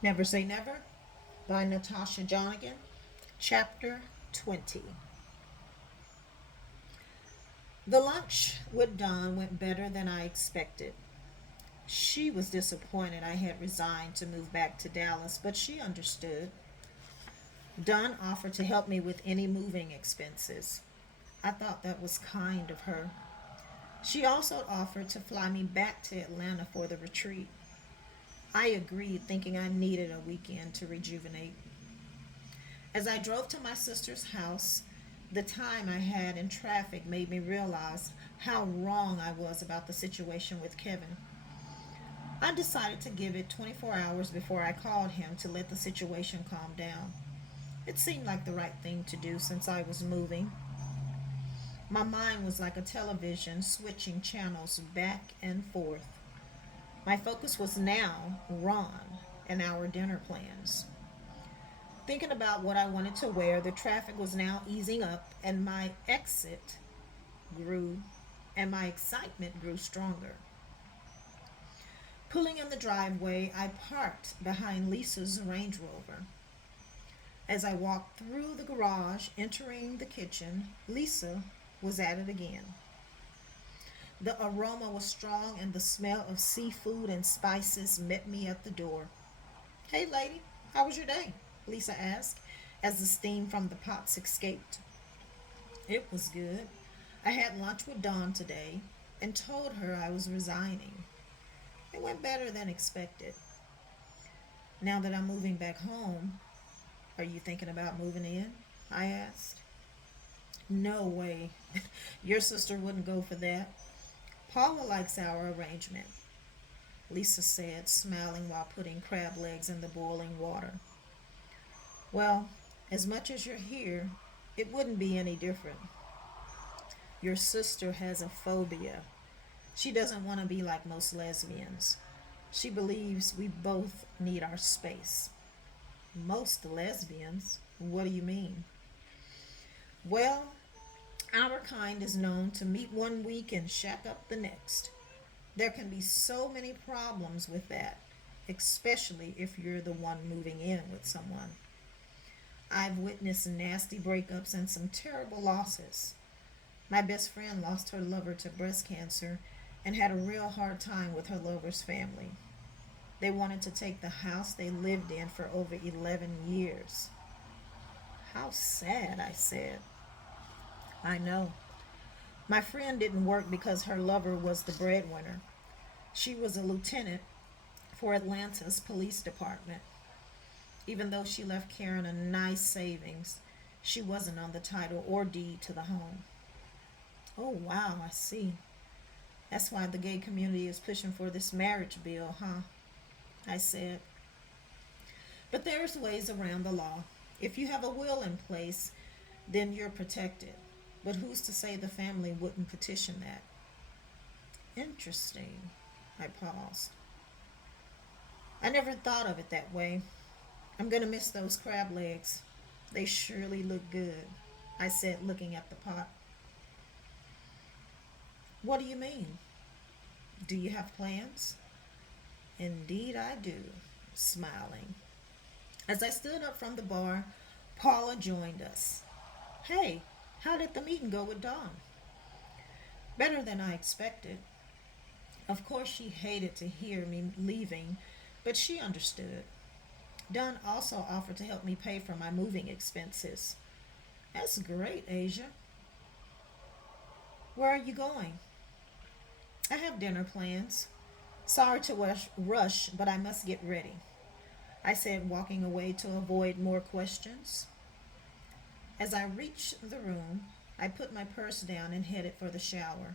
Never Say Never by Natasha Jonigan, Chapter 20. The lunch with Dawn went better than I expected. She was disappointed I had resigned to move back to Dallas, but she understood. Dawn offered to help me with any moving expenses. I thought that was kind of her. She also offered to fly me back to Atlanta for the retreat. I agreed, thinking I needed a weekend to rejuvenate. As I drove to my sister's house, the time I had in traffic made me realize how wrong I was about the situation with Kevin. I decided to give it 24 hours before I called him to let the situation calm down. It seemed like the right thing to do since I was moving. My mind was like a television switching channels back and forth. My focus was now Ron and our dinner plans. Thinking about what I wanted to wear, the traffic was now easing up, and my exit grew, and my excitement grew stronger. Pulling in the driveway, I parked behind Lisa's Range Rover. As I walked through the garage, entering the kitchen, Lisa was at it again. The aroma was strong, and the smell of seafood and spices met me at the door. "Hey, lady, how was your day?" Lisa asked as the steam from the pots escaped. It was good. I had lunch with Dawn today and told her I was resigning. It went better than expected. "Now that I'm moving back home, are you thinking about moving in?" I asked. "No way. Your sister wouldn't go for that. Paula likes our arrangement," Lisa said, smiling while putting crab legs in the boiling water. "Well, as much as you're here, it wouldn't be any different. Your sister has a phobia. She doesn't want to be like most lesbians. She believes we both need our space." "Most lesbians? What do you mean?" "Well, our kind is known to meet one week and shack up the next. There can be so many problems with that, especially if you're the one moving in with someone. I've witnessed nasty breakups and some terrible losses. My best friend lost her lover to breast cancer and had a real hard time with her lover's family. They wanted to take the house they lived in for over 11 years." "How sad," I said. "I know. My friend didn't work because her lover was the breadwinner. She was a lieutenant for Atlanta's police department. Even though she left Karen a nice savings, she wasn't on the title or deed to the home." "Oh, wow, I see. That's why the gay community is pushing for this marriage bill, huh?" I said. "But there's ways around the law. If you have a will in place, then you're protected. But who's to say the family wouldn't petition that?" "Interesting." I paused. "I never thought of it that way. I'm going to miss those crab legs. They surely look good," I said, looking at the pot. "What do you mean? Do you have plans?" "Indeed, I do," smiling. As I stood up from the bar, Paula joined us. "Hey, how did the meeting go with Dawn?" "Better than I expected. Of course, she hated to hear me leaving, but she understood. Dawn also offered to help me pay for my moving expenses." "That's great, Asia. Where are you going?" "I have dinner plans. Sorry to rush, but I must get ready," I said, walking away to avoid more questions. As I reached the room, I put my purse down and headed for the shower.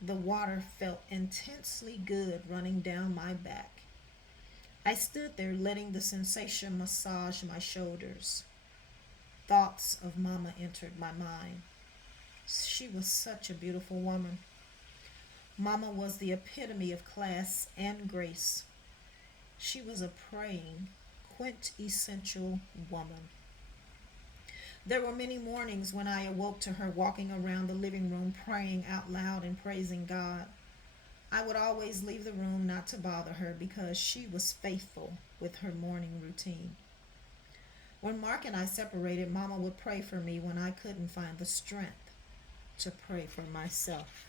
The water felt intensely good running down my back. I stood there letting the sensation massage my shoulders. Thoughts of Mama entered my mind. She was such a beautiful woman. Mama was the epitome of class and grace. She was a praying, quintessential woman. There were many mornings when I awoke to her walking around the living room praying out loud and praising God. I would always leave the room not to bother her because she was faithful with her morning routine. When Mark and I separated, Mama would pray for me when I couldn't find the strength to pray for myself.